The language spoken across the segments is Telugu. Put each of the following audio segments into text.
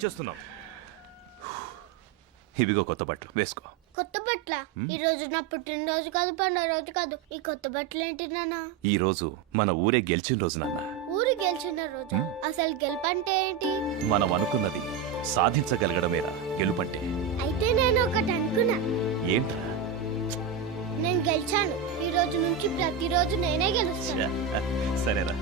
వచ్చేస్తున్నాం. ఇవిగో కొత్త బట్టలు వేసుకో. కొత్త బట్టల? ఈ రోజు నా పుట్టినరోజు కాదు, పండుగ రోజు కాదు. ఈ కొత్త బట్టలు ఏంటి నాన్న? ఈ రోజు మన ఊరే గెలిచిన రోజు నాన్న. ఊరు గెలిచిన రోజు? అసలు గెలుపంటే ఏంటి? మనం అనుకున్నది సాధించగలగడమేరా గెలుపంటే. అయితే నేను ఒకటి అనుకున్నా. ఏంట్రా? నేను గెలిచాను. ఈ రోజు నుంచి ప్రతిరోజు నేనే గెలుస్తాను. సరేరా,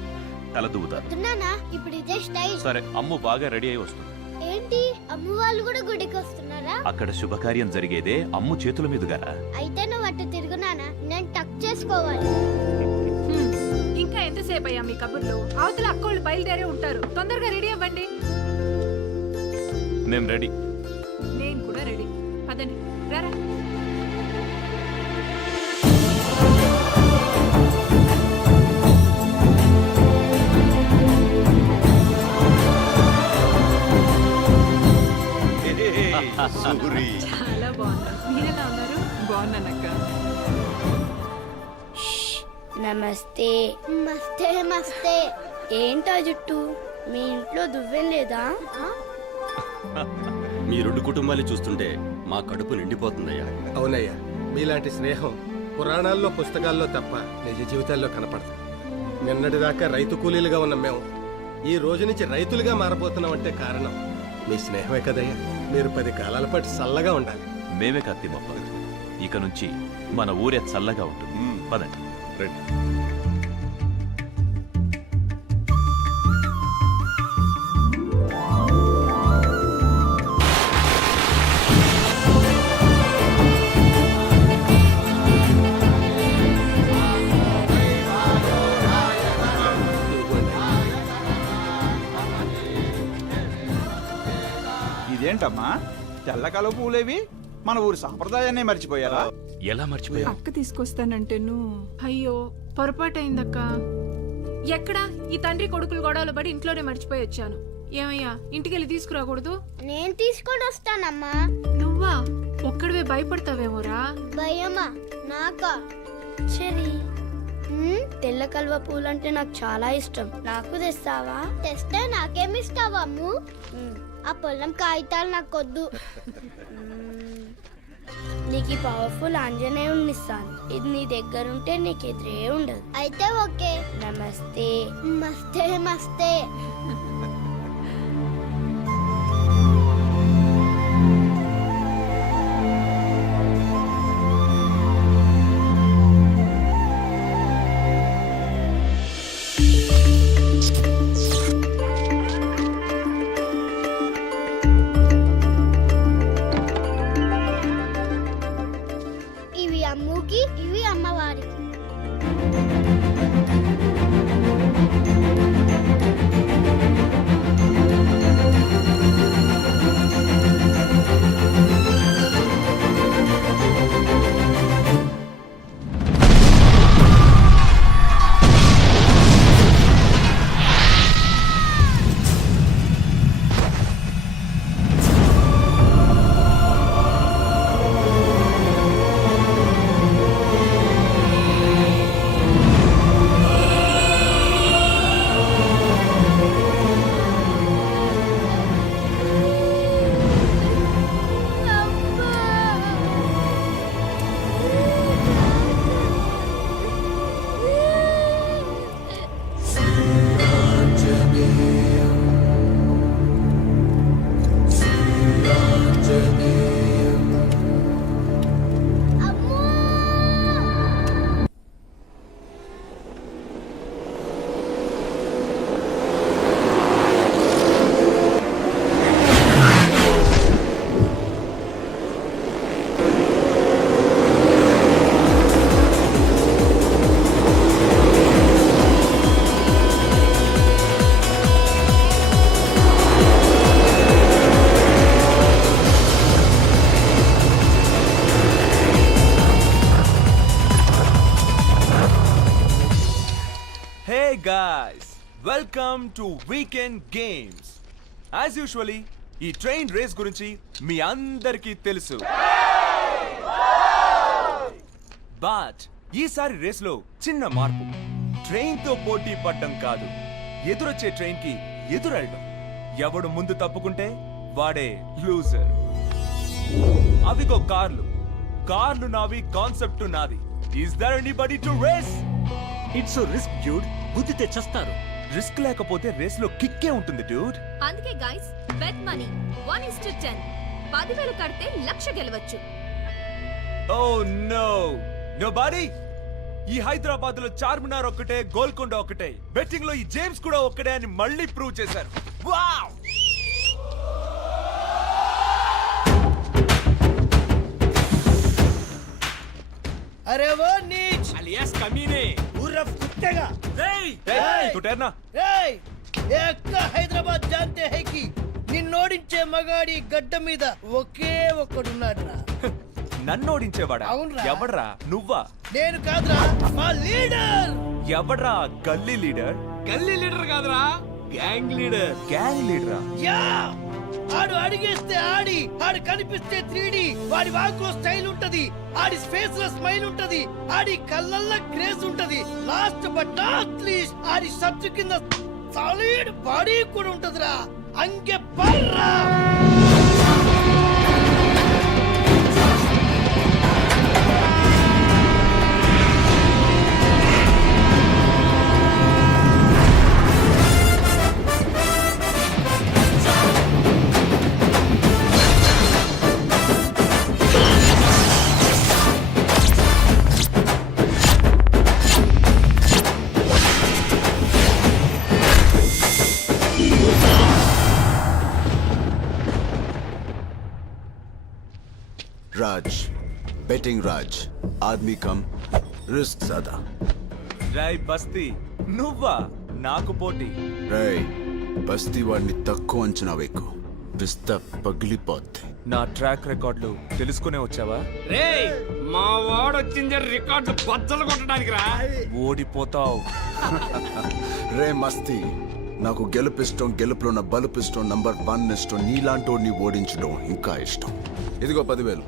తల దువ్వుతా. నాన్న ఇప్పుడు ఇదే స్టైల్. సరే, అమ్ము బాగా రెడీ అయి వస్తుంది. ఏంటి, అమ్మ వాళ్ళు కూడా గుడికి వస్తున్నారా? అక్కడ శుభకార్యం జరిగేదే అమ్ము చేతుల మీదుగా. అయితే నువ్వు అటు తిరుగునానా, నేను టక్ చేసుకోవాలి. ఇంకా ఎంతసేపు అయ్యా మీ కబుర్లు? అవతల అక్కోళ్ళు బయలుదేరే ఉంటారు. తొందరగా రెడీ అవ్వండి. మేము రెడీ. నేను కూడా రెడీ. పదండి, రారా. చాలా బాగున్నా. మీరెలా ఉన్నారు? బాగున్నానక్క. నమస్తే. మస్తే మస్తే. ఏంటా జుట్టు, మీ ఇంట్లో దువ్వెం లేదా? మీ రెండు కుటుంబాలు చూస్తుంటే మా కడుపు నిండిపోతుందయ్యా. అవునయ్యా, మీలాంటి స్నేహం పురాణాల్లో పుస్తకాల్లో తప్ప నిజ జీవితాల్లో కనపడదు. నిన్నటిదాకా రైతు కూలీలుగా ఉన్న మేము ఈ రోజు నుంచి రైతులుగా మారబోతున్నామంటే కారణం మీ స్నేహమే కదయ్యా. మీరు 10 కాలాల పాటు చల్లగా ఉండాలి. మేమే కత్తిమప్ప. ఇక నుంచి మన ఊరే చల్లగా ఉంటుంది. పదండి. రండి. ఇదేంటమ్మా, తెల్లకాల పూలేవి? మన ఊరి సాంప్రదాయాన్ని మర్చిపోయారా? ఎలా మర్చిపోయా? అక్క తీసుకొస్తానంటే అయ్యో పొరపాటైందక్క. ఎక్కడా ఈ తండ్రి కొడుకులు గొడవలు పడి ఇంట్లోనే మర్చిపోయి వచ్చాను. ఏమయ్యా, ఇంటికెళ్ళి తీసుకురాకూడదు? నేను తీసుకొని వస్తానమ్మా. నువ్వా? ఒక్కడివే భయపడతావేమోరా. భయమా నాకా? సరే, తెల్ల కలువ పూలంటే నాకు చాలా ఇష్టం. నాకు తెస్తావా? తెస్తే నాకేమిస్తావా అమ్ము? ఆ పొలం కాగితాలు నాకొద్దు. నీకు ఈ పవర్ఫుల్ ఆంజనేయుడిని ఇస్తాను. ఇది నీ దగ్గరుంటే నీకు ఎదురే ఉండదు. అయితే ఓకే. నమస్తే. మస్తే మస్తే. ఇవి అమ్ముకి, ఇవి అమ్మవారికి. Welcome to weekend games. As usually ఈ ట్రైన్ రేస్ గురించి మీ అందరికీ తెలుసు. బట్ ఈసారి రేస్ లో చిన్న మార్పు. ట్రైన్ తో పోటీ పడ్డం కాదు, ఎదురొచ్చే ట్రైన్ కి ఎదురెళ్ళడం. ఎవడు ముందు తప్పుకుంటే వాడే లూజర్. అవిగో కార్లు, కార్లు నావి, కాన్సెప్ట్ నాది. Is there anybody to race? It's risk dude, బుద్ధి తెచ్చేస్తారు. రిస్క్ లేకపోతే రేస్ లో కిక్కే ఉంటుంది డ్యూడ్. అందుకే గైస్ బెట్ మనీ 1:10. 10,000 కడితే 1,00,000 గెలవచ్చు. Oh no, nobody. ఈ హైదరాబాద్ లో చార్మినార్ ఒక్కటే, గోల్కొండ ఒక్కటే, బెట్టింగ్ లో ఈ జేమ్స్ కూడా ఒక్కటే అని మళ్ళీ ప్రూవ్ చేశారు. వావ్! అరే ఓ నీచ్ అలియాస్ కమీనే. ఉరఫ్ కుత్తేగా రేయ్ తు టెర్నా. రేయ్ ఏక్క హైదరాబాద్ జాంతే హై కి నిన్నోడించే మగాడి గడ్డ మీద ఒకే ఒక్కడున్నాడురా. నన్ను ఓడించేవాడా? అవునురా. ఎవడ్రా? నువ్వా? నేను కాదురా, మా లీడర్. ఎవడ్రా గల్లీ లీడర్? గల్లీ లీడర్ కాదురా, గ్యాంగ్ లీడర్. గ్యాంగ్ లీడరా? యా ఆడు అడిగేస్తే ఆడి, ఆడు కనిపిస్తే 3D, వాడి వాక్లో స్టైల్ ఉంటది, ఆడి ఫేస్ లో స్మైల్ ఉంటది, ఆడి కళ్ళల్లో గ్రేస్ ఉంటది. Last but not least Audi shirt కింద సాలిడ్ బాడీ కూడా ఉంటదిరా. అంగే పర్రా. राज बेटिंग राज आदमी कम रिस्क ज्यादा రై బస్తీ, నువ్వా నాకు పోటీ? रై బస్తీ వాడిని తక్కువ అంచనా వేకు పిస్తా పగిలిపోద్ది. నా ట్రాక్ రికార్డులు తెలుసుకునే వచ్చావా? రేయ్ మా వాడు వచ్చింది రికార్డు బద్దలు కొట్టడానికి రా. ఓడిపోతావు. రే మస్తీ, నాకు గెలుపిష్టం, గెలుపులో ఉన్న బలుపిష్టం, నంబర్ 1 ఇష్టం, నీలాంటోడిని ఓడించడం ఇంకా ఇష్టం. ఇదిగో 10,000.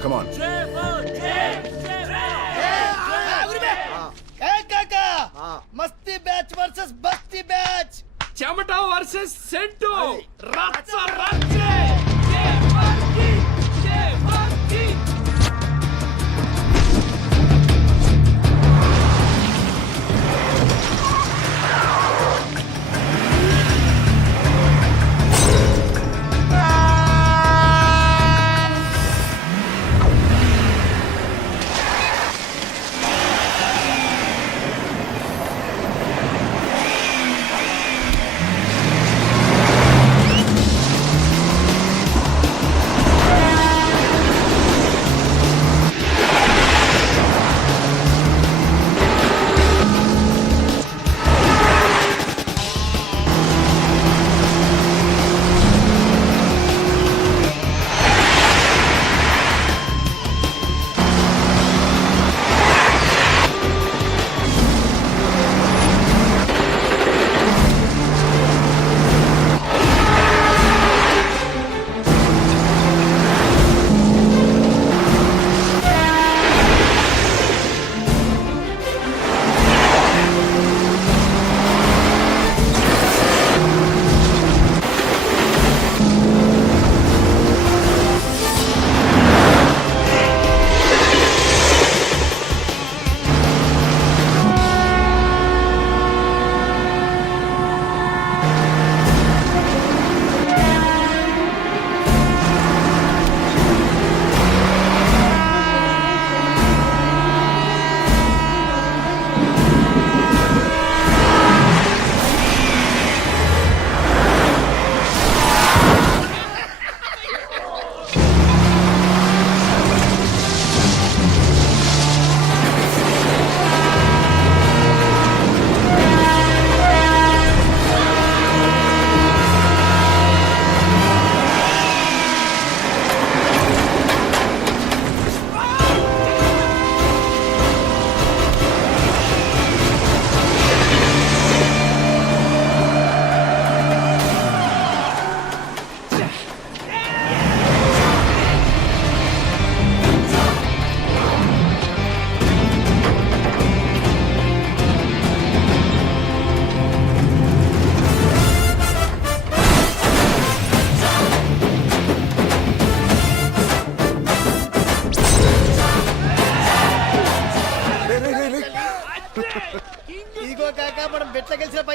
కమాన్. మస్తీ బ్యాచ్ వర్సెస్ బస్తీ బ్యాచ్. చెమట వర్సెస్ సెంటు. రచ్చ రచ్చే.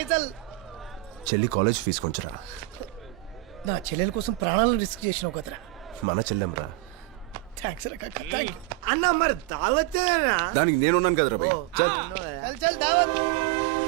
పైసల్. చెల్లి కాలేజ్ ఫీజు కొంచెరా. నా చెల్లెల కోసం ప్రాణాలను రిస్క్ చేసినావు కదరా. మన చెల్లెంరా. థ్యాంక్స్ రా కాకా, థ్యాంక్ యూ. అన్న మరి దావత్తేనా? దానికి నేనున్నాను కదరా భయ్. చల్. చల్ చల్ దావత్.